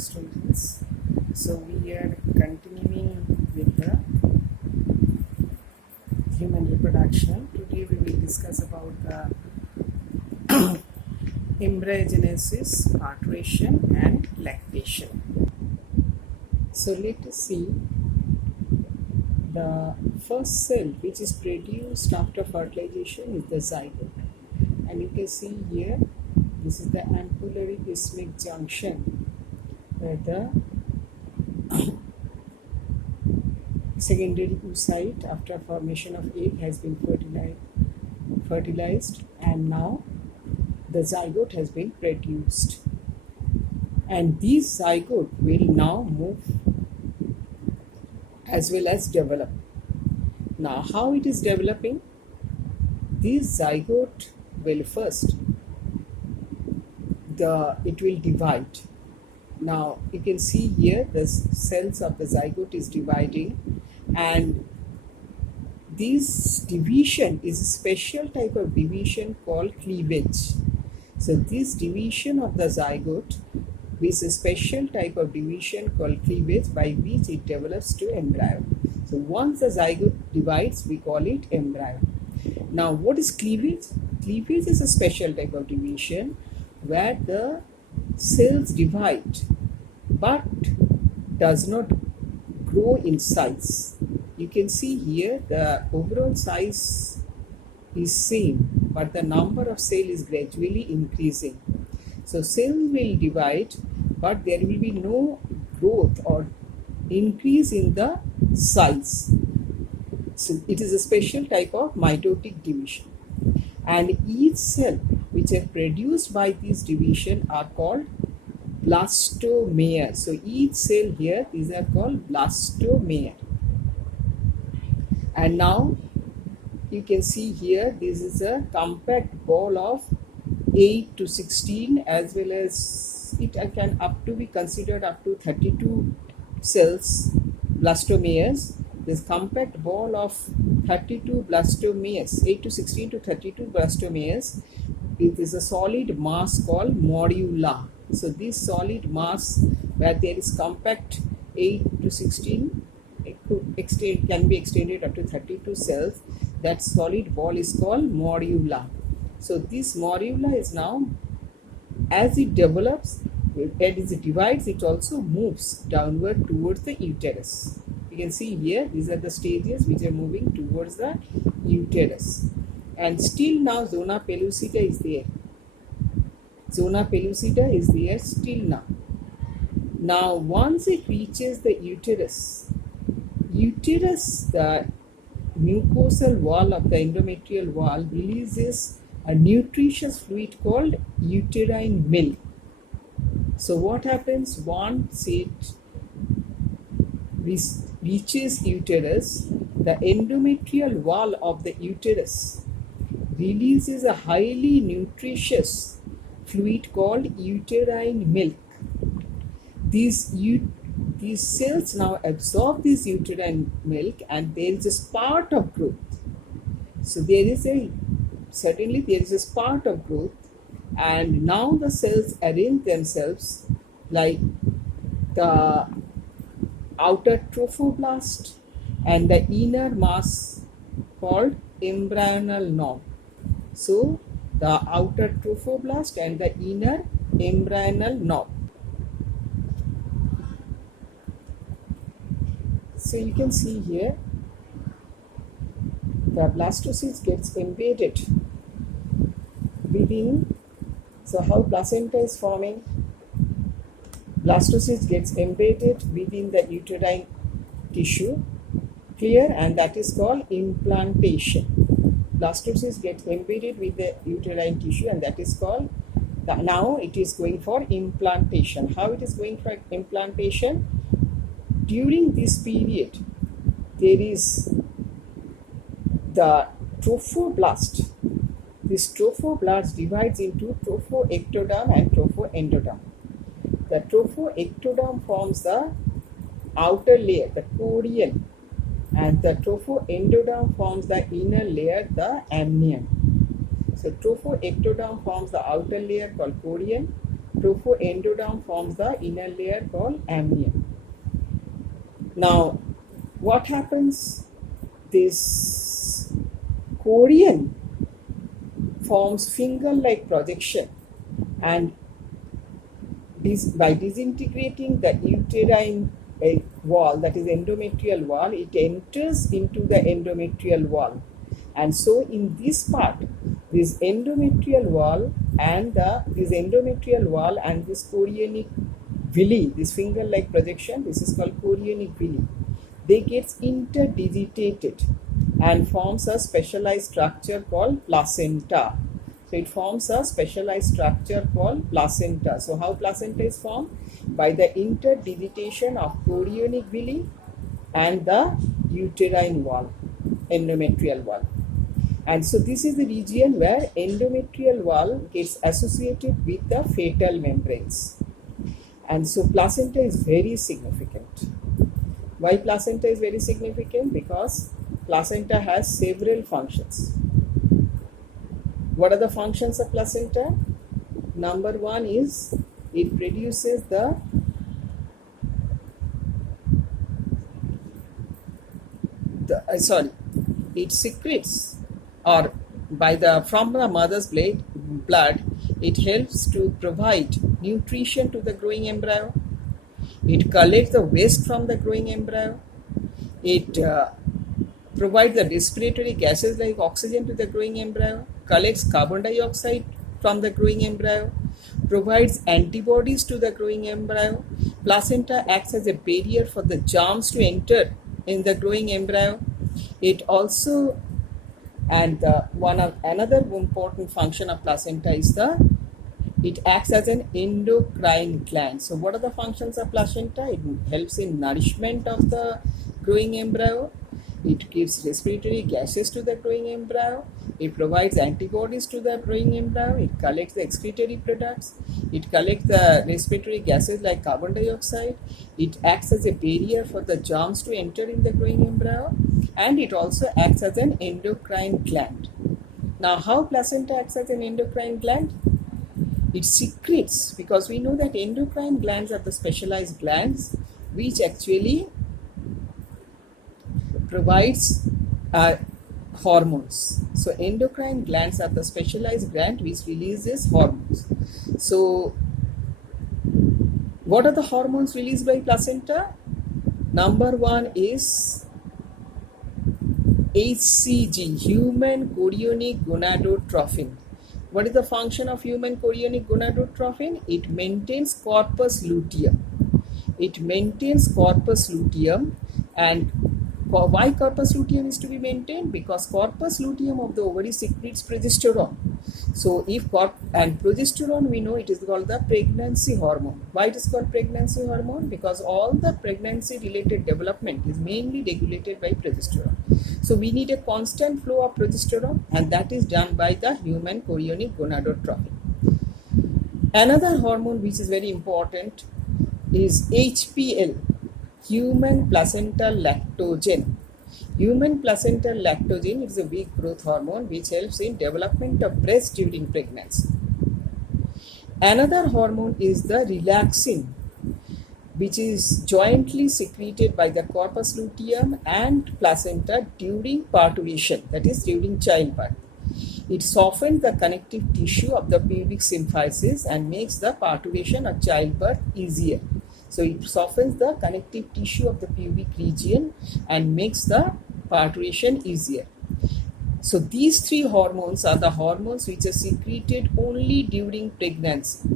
students. So we are continuing with the human reproduction. Today we will discuss about the embryogenesis, parturition and lactation. So let us see the first cell which is produced after fertilization is the zygote, and you can see here this is the ampullary isthmic junction where the secondary oocyte after formation of egg has been fertilized, and now the zygote has been produced, and this zygote will now move as well as develop. Now how it is developing? This zygote will first it will divide. Now you can see here the cells of the zygote is dividing, and this division is a special type of division called cleavage. So this division of the zygote is a special type of division called cleavage by which it develops to embryo. So once the zygote divides, we call it embryo. Now what is cleavage? Cleavage is a special type of division where the cells divide but does not grow in size. You can see here the overall size is same, but the number of cells is gradually increasing. So cells will divide, but there will be no growth or increase in the size. So it is a special type of mitotic division, and each cell which are produced by this division are called blastomere. So each cell here, these are called blastomere. And now you can see here this is a compact ball of 8 to 16, as well as it can up to be considered up to 32 cells, blastomeres. This compact ball of 32 blastomeres, 8 to 16 to 32 blastomeres, it is a solid mass called morula. So this solid mass where there is compact 8 to 16, it can be extended up to 32 cells. That solid ball is called morula. So this morula is now, as it develops, as it divides, it also moves downward towards the uterus. You can see here these are the stages which are moving towards the uterus, and still now zona pellucida is there. Zona pellucida is there still now. Now once it reaches the uterus, the mucosal wall of the endometrial wall releases a nutritious fluid called uterine milk. So what happens once it reaches uterus? The endometrial wall of the uterus releases a highly nutritious fluid called uterine milk. These cells now absorb this uterine milk, and there is a spurt of growth. So certainly there is a spurt of growth, and now the cells arrange themselves like the outer trophoblast and the inner mass called embryonal knob. So the outer trophoblast and the inner embryonal knob. So you can see here the blastocyst gets embedded within. So how placenta is forming? Blastocyst gets embedded within the uterine tissue, clear, and that is called implantation. Blastocyst gets embedded with the uterine tissue, and that is called, now it is going for implantation. How it is going for implantation? During this period, there is the trophoblast. This trophoblast divides into trophoectoderm and trophoendoderm. The trophoectoderm forms the outer layer, the chorion, and the trophoendoderm forms the inner layer, the amnion. So trophoectoderm forms the outer layer called chorion, trophoendoderm forms the inner layer called amnion. Now, what happens? This chorion forms finger-like projection, and by disintegrating the uterine wall, that is endometrial wall, it enters into the endometrial wall. And so in this part, this endometrial wall and this chorionic villi, this finger-like projection, this is called chorionic villi, they get interdigitated and forms a specialized structure called placenta. So it forms a specialized structure called placenta. So how placenta is formed? By the interdigitation of chorionic villi and the uterine wall, endometrial wall. And so this is the region where endometrial wall gets associated with the fetal membranes. And so placenta is very significant. Why placenta is very significant? Because placenta has several functions. What are the functions of placenta? Number one is it produces it secretes, or from the mother's blood, it helps to provide nutrition to the growing embryo. It collects the waste from the growing embryo. It provides the respiratory gases like oxygen to the growing embryo, collects carbon dioxide from the growing embryo, provides antibodies to the growing embryo. Placenta acts as a barrier for the germs to enter in the growing embryo. It also, another important function of placenta is it acts as an endocrine gland. So what are the functions of placenta? It helps in nourishment of the growing embryo. It gives respiratory gases to the growing embryo. It provides antibodies to the growing embryo. It collects the excretory products. It collects the respiratory gases like carbon dioxide. It acts as a barrier for the germs to enter in the growing embryo. And it also acts as an endocrine gland. Now, how placenta acts as an endocrine gland? It secretes, because we know that endocrine glands are the specialized glands which actually provides hormones. So endocrine glands are the specialized gland which releases hormones. So what are the hormones released by placenta? Number one is HCG, human chorionic gonadotrophin. What is the function of human chorionic gonadotrophin? It maintains corpus luteum. It maintains corpus luteum. And why corpus luteum is to be maintained? Because corpus luteum of the ovary secretes progesterone. So progesterone, we know it is called the pregnancy hormone. Why it is called pregnancy hormone? Because all the pregnancy related development is mainly regulated by progesterone. So we need a constant flow of progesterone, and that is done by the human chorionic gonadotrophin. Another hormone which is very important is HPL, human placental lactogen. Human placental lactogen is a weak growth hormone which helps in development of breast during pregnancy. Another hormone is the relaxin, which is jointly secreted by the corpus luteum and placenta during parturition, that is during childbirth. It softens the connective tissue of the pubic symphysis and makes the parturition or childbirth easier. So it softens the connective tissue of the pubic region and makes the parturition easier. So these three hormones are the hormones which are secreted only during pregnancy.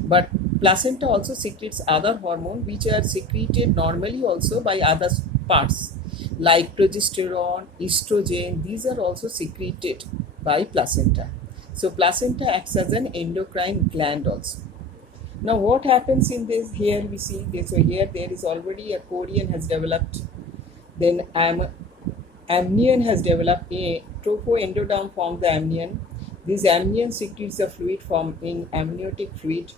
But placenta also secretes other hormones which are secreted normally also by other parts like progesterone, estrogen. These are also secreted by placenta. So placenta acts as an endocrine gland also. Now what happens in this? Here we see this. So here there is already a chorion has developed. Then amnion has developed. A trophoendoderm forms the amnion. This amnion secretes a fluid formed in amniotic fluid.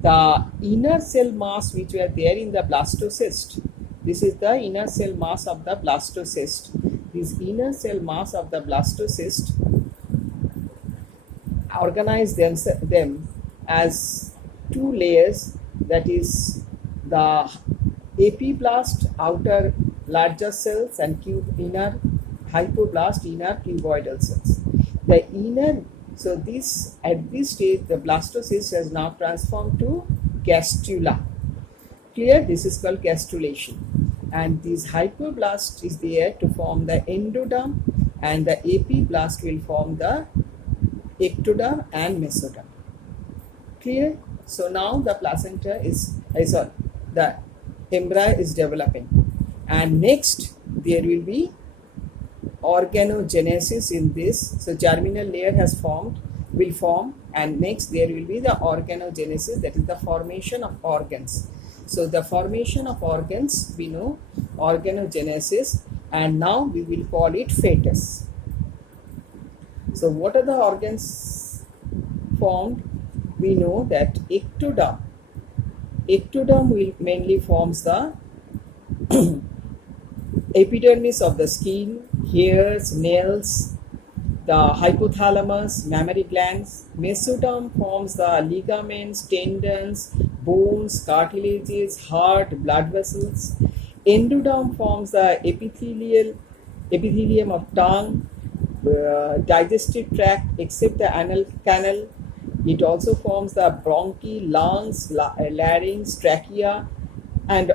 The inner cell mass which were there in the blastocyst. This is the inner cell mass of the blastocyst. This inner cell mass of the blastocyst organize them as two layers, that is the epiblast outer larger cells and inner hypoblast inner cuboidal cells. The inner, so this at this stage the blastocyst has now transformed to gastrula. Clear? This is called gastrulation. And this hypoblast is there to form the endoderm, and the epiblast will form the ectoderm and mesoderm. Clear? So now the placenta the embryo is developing, and next there will be organogenesis in this. So germinal layer will form, and next there will be the organogenesis, that is the formation of organs. So the formation of organs, we know organogenesis, and now we will call it fetus. So what are the organs formed? We know that ectoderm will mainly forms the epidermis of the skin, hairs, nails, the hypothalamus, mammary glands. Mesoderm forms the ligaments, tendons, bones, cartilages, heart, blood vessels. Endoderm forms the epithelium of tongue, digestive tract except the anal canal. It also forms the bronchi, lungs, larynx, trachea, and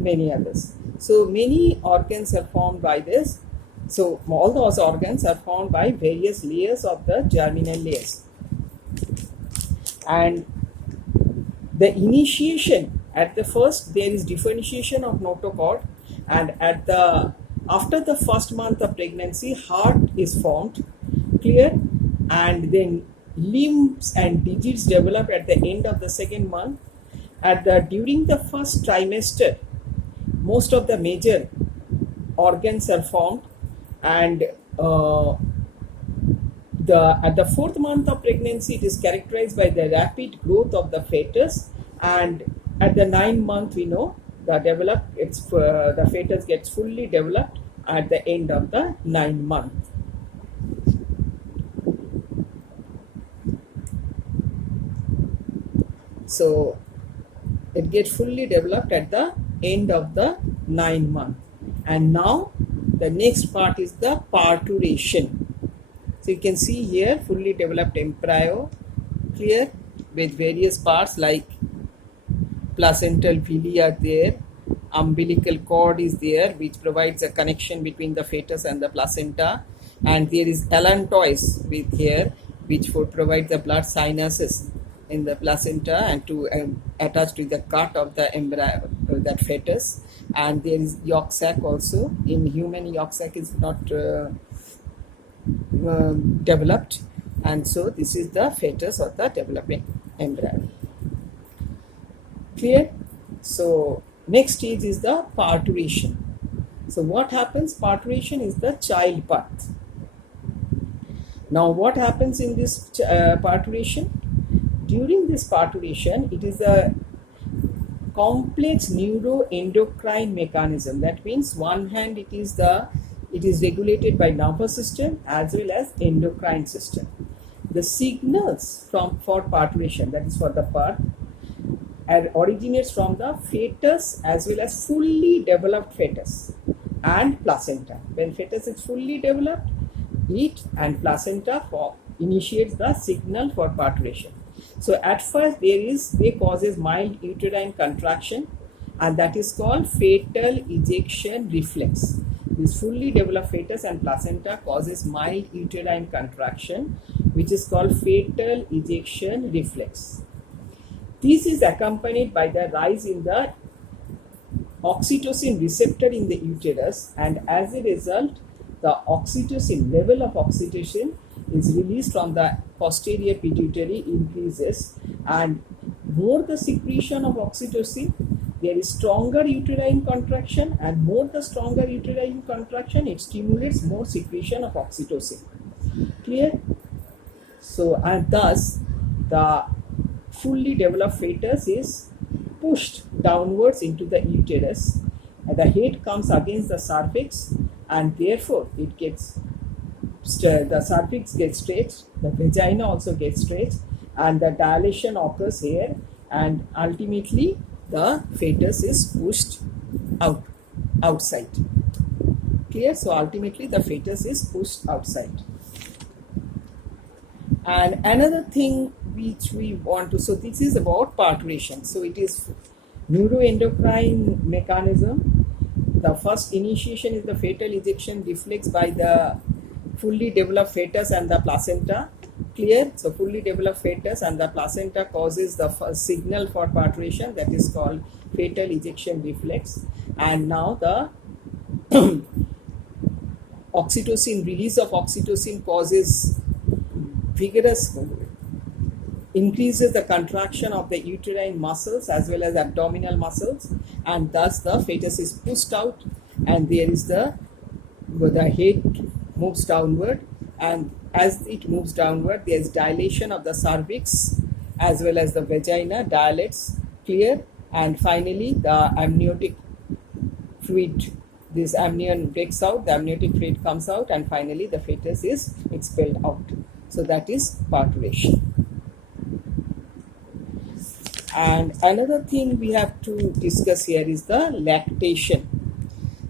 many others. So many organs are formed by this. So all those organs are formed by various layers of the germinal layers. And the initiation, at the first there is differentiation of notochord, and after the first month of pregnancy, heart is formed. Clear? And then limbs and digits develop at the end of the second month. During the first trimester, most of the major organs are formed, and at the fourth month of pregnancy, it is characterized by the rapid growth of the fetus, and at the 9th month, we know the fetus gets fully developed at the end of the 9th month. So it gets fully developed at the end of the 9th month. And now the next part is the parturition. So you can see here fully developed embryo, clear, with various parts like placental villi are there, umbilical cord is there, which provides a connection between the fetus and the placenta, and there is allantois with here, which would provide the blood sinuses in the placenta and to attach to the gut of the embryo, that fetus. And there is yolk sac also. In human, yolk sac is not developed, and so this is the fetus or the developing embryo. Clear? So next stage is the parturition. So what happens? Parturition is the childbirth. Now what happens in this parturition? During this parturition, it is a complex neuroendocrine mechanism. That means one hand it is regulated by nervous system as well as endocrine system. The signals for parturition, that is for the birth, originates from the fetus as well as fully developed fetus and placenta. When fetus is fully developed, it and placenta initiates the signal for parturition. So at first they causes mild uterine contraction, and that is called fetal ejection reflex. This fully developed fetus and placenta causes mild uterine contraction, which is called fetal ejection reflex. This is accompanied by the rise in the oxytocin receptor in the uterus, and as a result, the level of oxytocin is released from the posterior pituitary increases, and more the secretion of oxytocin, there is stronger uterine contraction, and more the stronger uterine contraction, it stimulates more secretion of oxytocin. Clear? So, and thus the fully developed fetus is pushed downwards into the uterus, and the head comes against the cervix, and therefore the cervix gets stretched, the vagina also gets stretched, and the dilation occurs here, and ultimately the fetus is pushed outside. Clear? So ultimately the fetus is pushed outside. And another thing which we want to, so this is about parturition. So it is neuroendocrine mechanism. The first initiation is the fetal ejection reflex by the fully developed fetus and the placenta. Clear? So fully developed fetus and the placenta causes the first signal for parturition, that is called fetal ejection reflex. And now the oxytocin, release of oxytocin causes vigorous, increases the contraction of the uterine muscles as well as abdominal muscles, and thus the fetus is pushed out, and there is the head moves downward, and as it moves downward there is dilation of the cervix as well as the vagina dilates. Clear? And finally the amniotic fluid, this amnion breaks out, the amniotic fluid comes out, and finally the fetus is expelled out. So that is parturition. And another thing we have to discuss here is the lactation.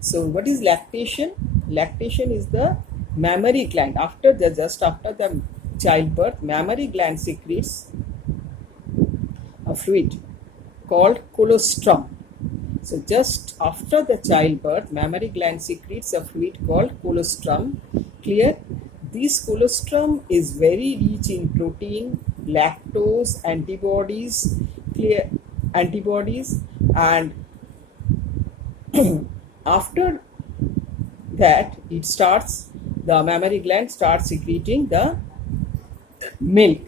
So what is lactation? Lactation is the mammary gland. Just after the childbirth, mammary gland secretes a fluid called colostrum. So just after the childbirth, mammary gland secretes a fluid called colostrum. Clear? This colostrum is very rich in protein, lactose, antibodies. Clear? Antibodies, and after that the mammary gland starts secreting the milk.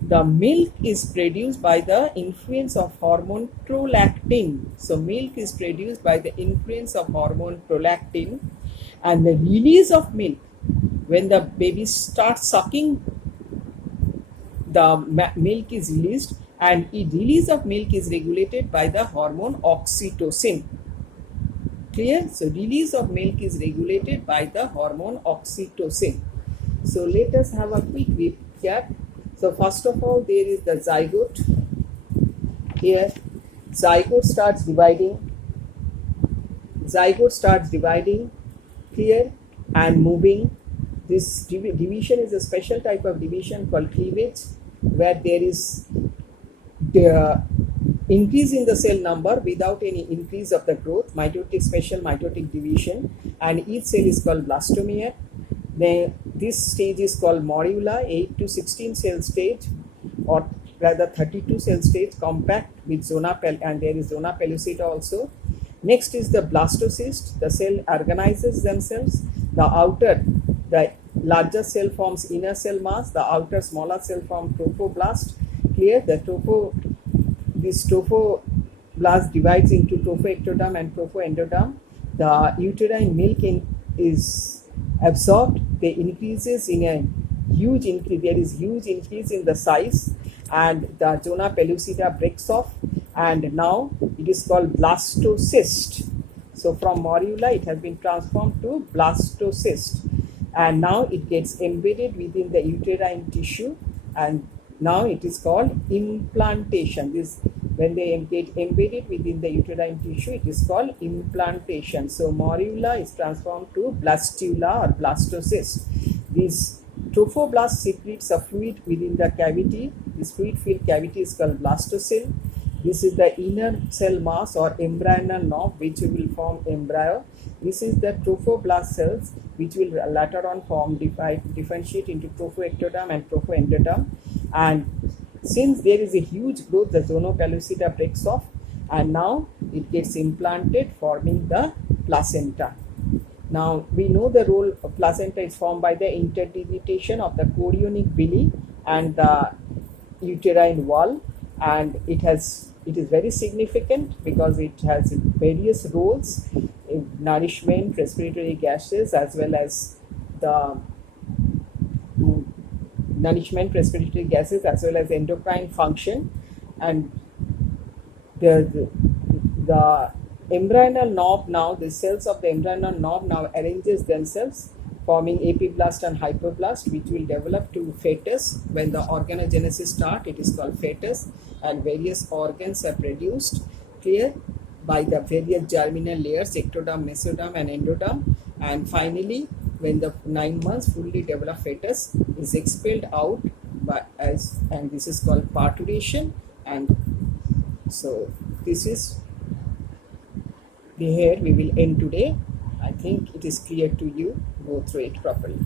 The milk is produced by the influence of hormone prolactin. So milk is produced by the influence of hormone prolactin, and the release of milk, when the baby starts sucking, the milk is released, and the release of milk is regulated by the hormone oxytocin. Clear? So release of milk is regulated by the hormone oxytocin. So let us have a quick recap. So first of all, there is the zygote. Here, zygote starts dividing. Clear? And moving. This division is a special type of division called cleavage, where there is the increase in the cell number without any increase of the growth, special mitotic division, and each cell is called blastomere. Then this stage is called morula, 8 to 16 cell stage, or rather 32 cell stage, compact with zona and there is zona pellucida also. Next is the blastocyst. The cell organizes themselves. The larger cell forms inner cell mass. The outer smaller cell form trophoblast. Clear? This trophoblast divides into trophoectoderm and trophoendoderm. The uterine milk is absorbed. There is huge increase in the size, and the zona pellucida breaks off, and now it is called blastocyst. So from morula it has been transformed to blastocyst, and now it gets embedded within the uterine tissue, and now it is called implantation. When they get embedded within the uterine tissue, it is called implantation. So morula is transformed to blastula or blastocyst. This trophoblast secretes a fluid within the cavity. This fluid-filled cavity is called blastocele. This is the inner cell mass or embryonal knob, which will form embryo. This is the trophoblast cells, which will later on differentiate into trophoectoderm and trophoendoderm. And since there is a huge growth, the zona pellucida breaks off, and now it gets implanted, forming the placenta. Now we know the role of placenta is formed by the interdigitation of the chorionic villi and the uterine wall, and it is very significant because it has various roles in nourishment, respiratory gases, as well as the endocrine function. And the embryonal knob, now the cells of the embryonal knob now arranges themselves forming apiblast and hypoblast, which will develop to fetus. When the organogenesis start, it is called fetus, and various organs are produced clear by the various germinal layers, ectoderm, mesoderm, and endoderm. And finally, when the 9 months fully developed fetus is expelled out and this is called parturition. And so this is here we will end today. I think it is clear to you. Go through it properly.